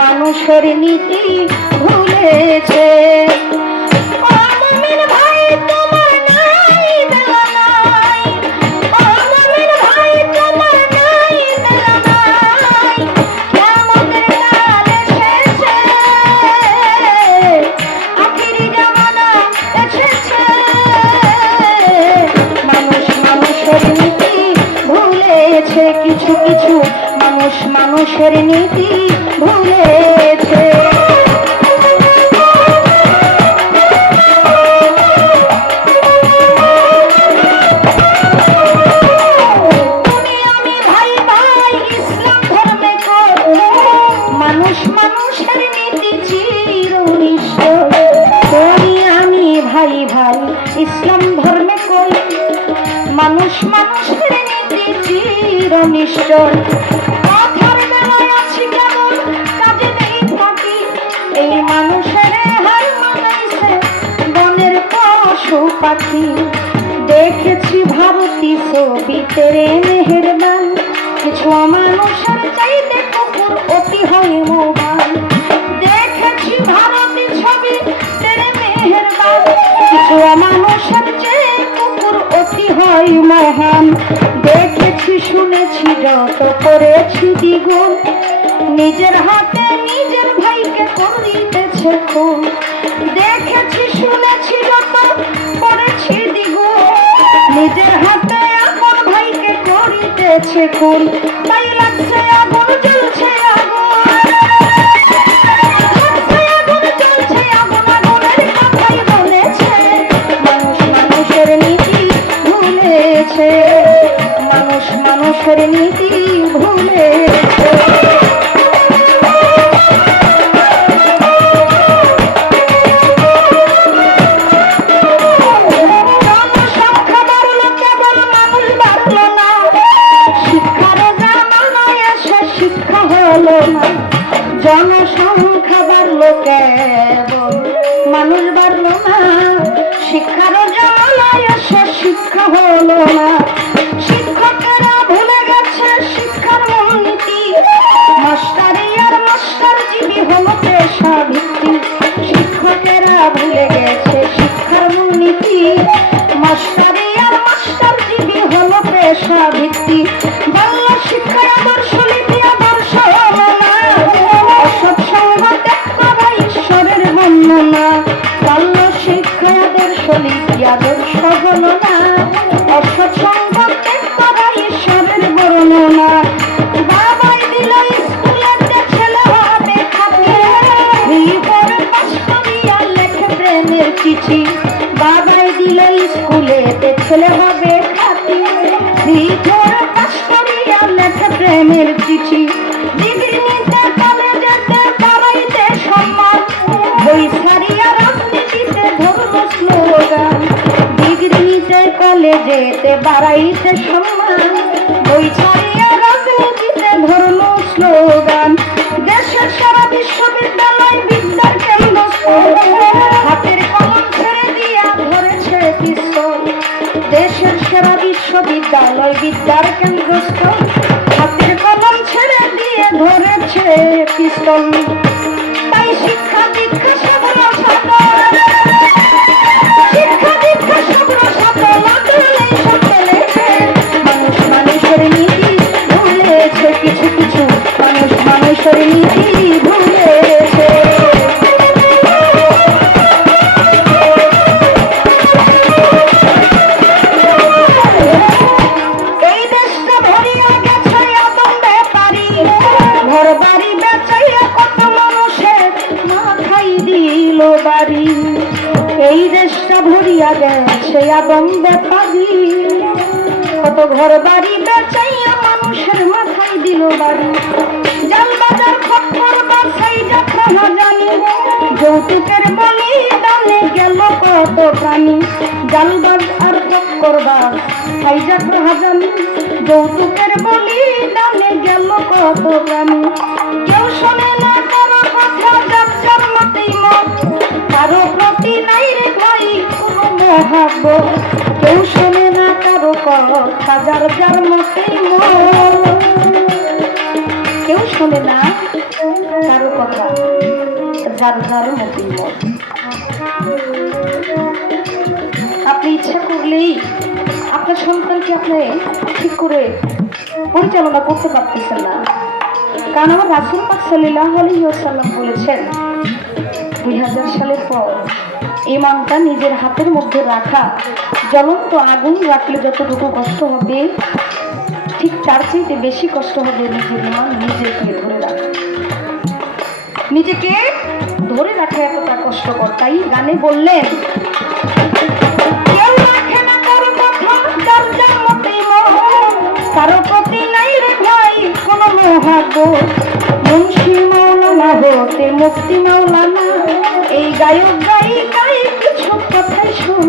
মানুষের নীতি ভুলেছে। ভুলেছে কিছু কিছু মানুষ মানুষের নীতি ভুলেছে। পাখি দেখেছি ভারতী ছবিতে রে মেহেরবান। কিছু মানুষের চাইতে কুকুর অতি হয় মোবাইল শুনেছি, যত করেছি দ্বিগুণ। নিজের হাতে নিজের ভাইকে করিতেছে খুন। দেখেছি, শুনেছি, যত করেছি দ্বিগুণ। নিজের হাতে আমার ভাইকে করিতেছে খুন। যেতে যেতে সম্মান। রাজনীতিতে ধর্ম স্লোগান। দেশের সারা বিশ্ববিদ্যালয় বিদ্যার কেন্দ্র হাতের ছেড়ে দিয়া ধরেছে দেশের সেরা বিশ্ববিদ্যালয় বিদ্যার কেন্দ্রস্থল। সেয়া বম্বে পাবি কত ঘর বাড়ি বেচাইয়া মানুষের মাথায় দিল বাড়ি। জালবাজার খপ্পর বাসাই যখন জানি যৌতুকের বলি দানে গেল কত প্রাণী। জালবাজ আর খপ্পর বাস খাই যখন জানি যৌতুকের বলি দানে গেল কত প্রাণী। কেউ শোনে না কারও যার কেউ শোনে না কথা যার যার আপনি ইচ্ছা করলেই আপনার সন্তানকে আপনি ঠিক করে পরিচালনা করতে পারতেছেন না। কারণ আমার রাসুল পাক সাল্লাহ আলহিউসাল্লাম বলেছেন, দুই হাজার সালের পর ইমানটা নিজের হাতের মধ্যে রাখা। জ্বলন্ত আগুন রাখলে যতটুকু কষ্ট হবে, ঠিক তার চাইতে বেশি কষ্ট হবে নিজের ইমান নিজেকে ধরে রাখা। নিজেকে ধরে রাখা এতটা কষ্টকর, তাই গানে বললেন কারও প্রতি নাই রে ভাই কোনো মহাগ মুন্সি মাওলানা হতে মুক্তি মাওলানা, এই গায়ক কিছু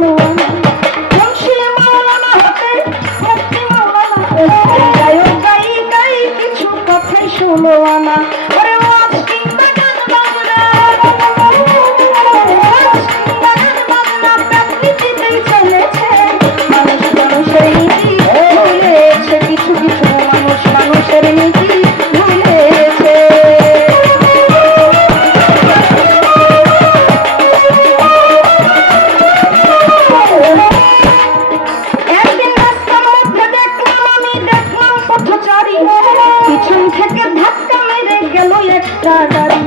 ভালো একটা গাড়ি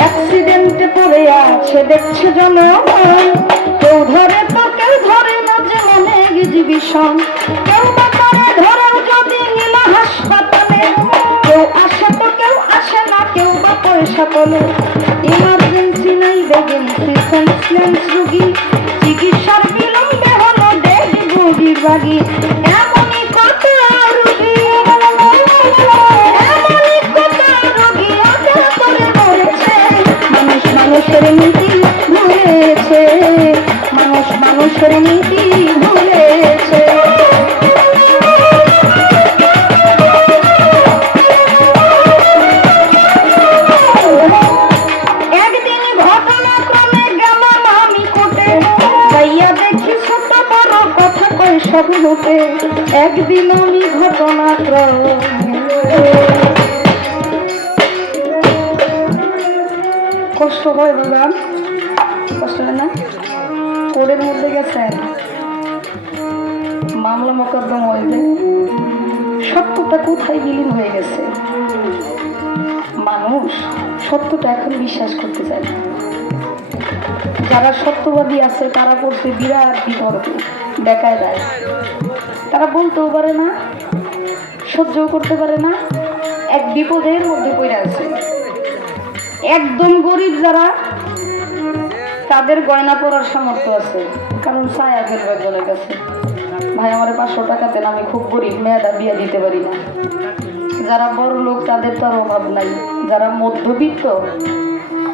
অ্যাক্সিডেন্টে পড়ে আছে, দেখছে জনগণ কেউ ধরে তো, কেউ ধরে না, যে মনে এক্সিবিশন কেউ বা তারে ধরেও যদি নিল হাসপাতালে, কেউ আসে তো, কেউ আসে না, কেউ বা পয়সা তোলে। ইমার্জেন্সি নাই ভ্যাকেন্সি সেন্সলেন্স রুগী। চিকিৎসার বিলম্বে হলো ডেড বডি বাগি। মানুষের নীতি ভুলেছে মানুষ মানুষের নীতি ভুলেছে। একদিন আমি কোটে কষ্ট হয় বাবা কষ্ট হয় না? কোর্টের মধ্যে গেছেন মামলা মোকদ্দমা হইবে। সত্যটা কোথায় বিলীন হয়ে গেছে? মানুষ সত্যটা এখন বিশ্বাস করতে চায় না। যারা সত্যবাদী আছে, তারা করছে বিরাট বিতর্ক, দেখায় দেয় তারা বলতেও পারে না, সহ্যও করতে পারে না, এক বিপদের মধ্যে পড়ে আছে। একদম গরিব যারা, তাদের গয়না পরার সামর্থ্য আছে। কারণ ছায়া ফেলবে একজনের কাছে ভাই, আমার পাঁচশো টাকা দেন, আমি খুব গরিব মেয়েটা বিয়ে দিতে পারি না। যারা বড় লোক, তাদের তো আর অভাব নাই। যারা মধ্যবিত্ত,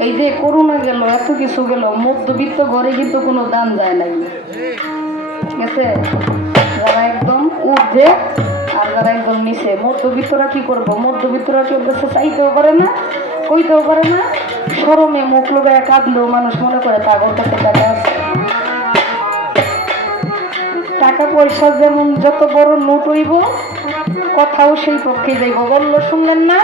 এই যে করোনা গেল, এত কিছু গেল, মধ্যবিত্ত ঘরে কিন্তু কোনো দান যায় নাই। গেছে? যারা একদম ঊর্ধ্বে, আর যারা একদম নিচে, মধ্যবিত্তরা কি করব? মধ্যবিত্তরা কেউ কাছে চাইতেও পারে না। কইতেও পারে না। সরমে মুখ লোকায় কাঁদলেও মানুষ মনে করে পাগল থেকে টাকা আছে। টাকা পয়সা যেমন যত বড় নোট হইব, কথাও সেই পক্ষে যাইব। বলল, শুনলেন না?